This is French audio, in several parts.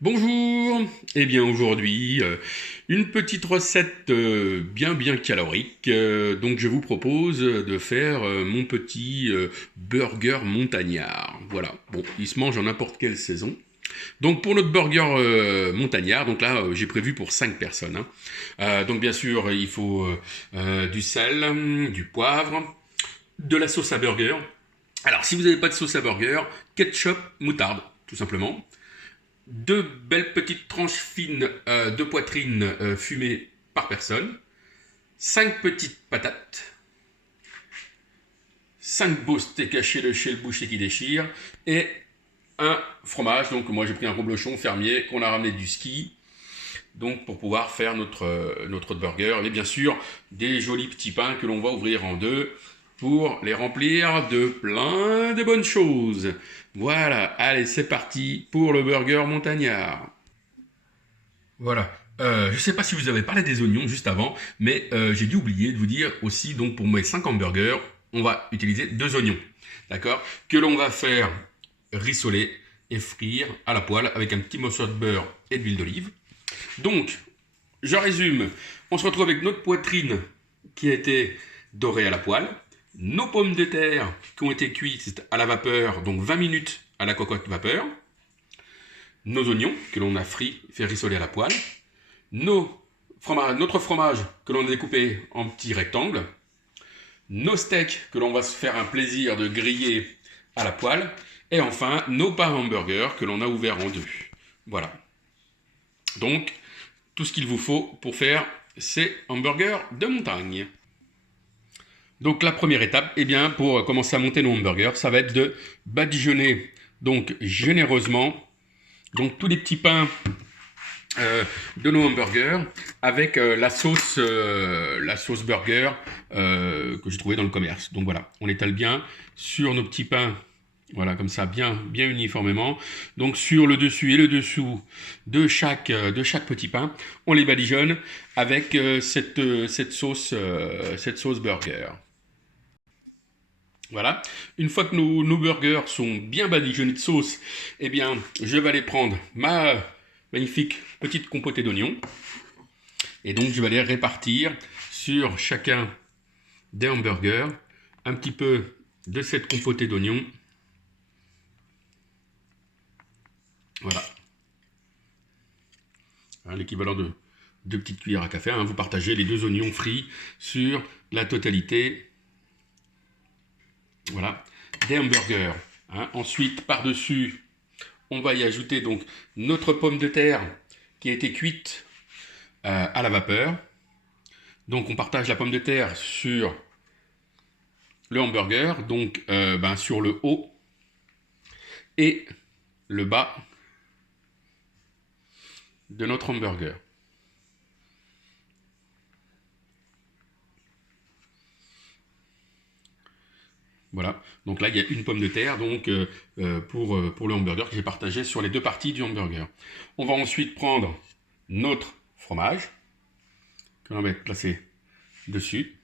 Bonjour. Eh bien aujourd'hui, une petite recette bien calorique. Donc je vous propose de faire mon petit burger montagnard. Voilà. Bon, il se mange en n'importe quelle saison. Donc pour notre burger montagnard, donc là j'ai prévu pour 5 personnes, hein. Donc bien sûr il faut du sel, du poivre, de la sauce à burger. Alors si vous n'avez pas de sauce à burger, ketchup, moutarde, tout simplement. Deux belles petites tranches fines de poitrine fumée par personne, 5 petites patates, 5 beaux steaks hachés chez le boucher qui déchire, et un fromage. Donc moi j'ai pris un reblochon fermier qu'on a ramené du ski, donc pour pouvoir faire notre burger. Et bien sûr des jolis petits pains que l'on va ouvrir en deux pour les remplir de plein de bonnes choses. Voilà, allez c'est parti pour le burger montagnard. Voilà. Je ne sais pas si vous avez parlé des oignons juste avant, mais j'ai dû oublier de vous dire aussi, donc pour mes 5 hamburgers, on va utiliser 2 oignons, d'accord, que l'on va faire rissoler et frire à la poêle avec un petit morceau de beurre et d'huile d'olive. Donc, je résume, on se retrouve avec notre poitrine qui a été dorée à la poêle, nos pommes de terre qui ont été cuites à la vapeur, donc 20 minutes à la cocotte vapeur, nos oignons que l'on a frits, fait rissoler à la poêle, notre fromage que l'on a découpé en petits rectangles, nos steaks que l'on va se faire un plaisir de griller à la poêle, et enfin nos pains hamburgers que l'on a ouverts en deux. Voilà. Donc, tout ce qu'il vous faut pour faire ces hamburgers de montagne. Donc la première étape, eh bien, pour commencer à monter nos hamburgers, ça va être de badigeonner donc généreusement donc tous les petits pains de nos hamburgers avec la sauce burger que j'ai trouvée dans le commerce. Donc voilà, on étale bien sur nos petits pains, voilà, comme ça, bien uniformément. Donc sur le dessus et le dessous de chaque petit pain, on les badigeonne avec cette sauce burger. Voilà. Une fois que nos burgers sont bien badigeonnés de sauce, eh bien, je vais aller prendre ma magnifique petite compotée d'oignons. Et donc, je vais les répartir sur chacun des hamburgers. Un petit peu de cette compotée d'oignons. Voilà. L'équivalent de 2 petites cuillères à café. Vous partagez les 2 oignons frits sur la totalité. Voilà, des hamburgers. Ensuite, par-dessus, on va y ajouter donc notre pomme de terre qui a été cuite à la vapeur. Donc on partage la pomme de terre sur le hamburger, donc sur le haut et le bas de notre hamburger. Voilà, donc là il y a une pomme de terre donc, pour le hamburger que j'ai partagé sur les 2 parties du hamburger. On va ensuite prendre notre fromage que l'on va placer dessus,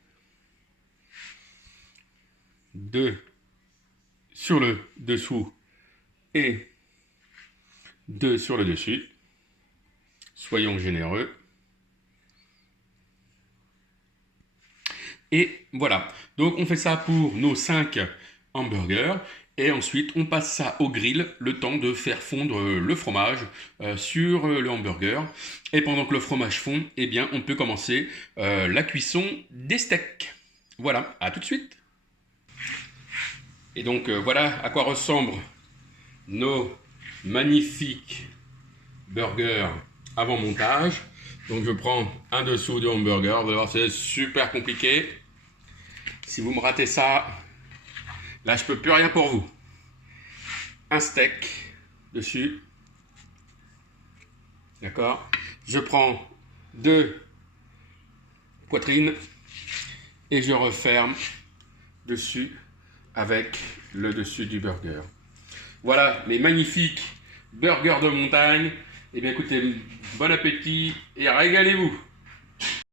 2 sur le dessous et 2 sur le dessus. Soyons généreux. Et voilà, donc on fait ça pour nos 5 hamburgers. Et ensuite, on passe ça au grill, le temps de faire fondre le fromage sur le hamburger. Et pendant que le fromage fond, eh bien, on peut commencer la cuisson des steaks. Voilà, à tout de suite. Et donc, voilà à quoi ressemblent nos magnifiques burgers avant montage. Donc, je prends un dessous de hamburger. Vous allez voir, c'est super compliqué. Si vous me ratez ça, là, je peux plus rien pour vous. Un steak dessus. D'accord. Je prends 2 poitrines et je referme dessus avec le dessus du burger. Voilà mes magnifiques burgers de montagne. Eh bien écoutez, bon appétit et régalez-vous.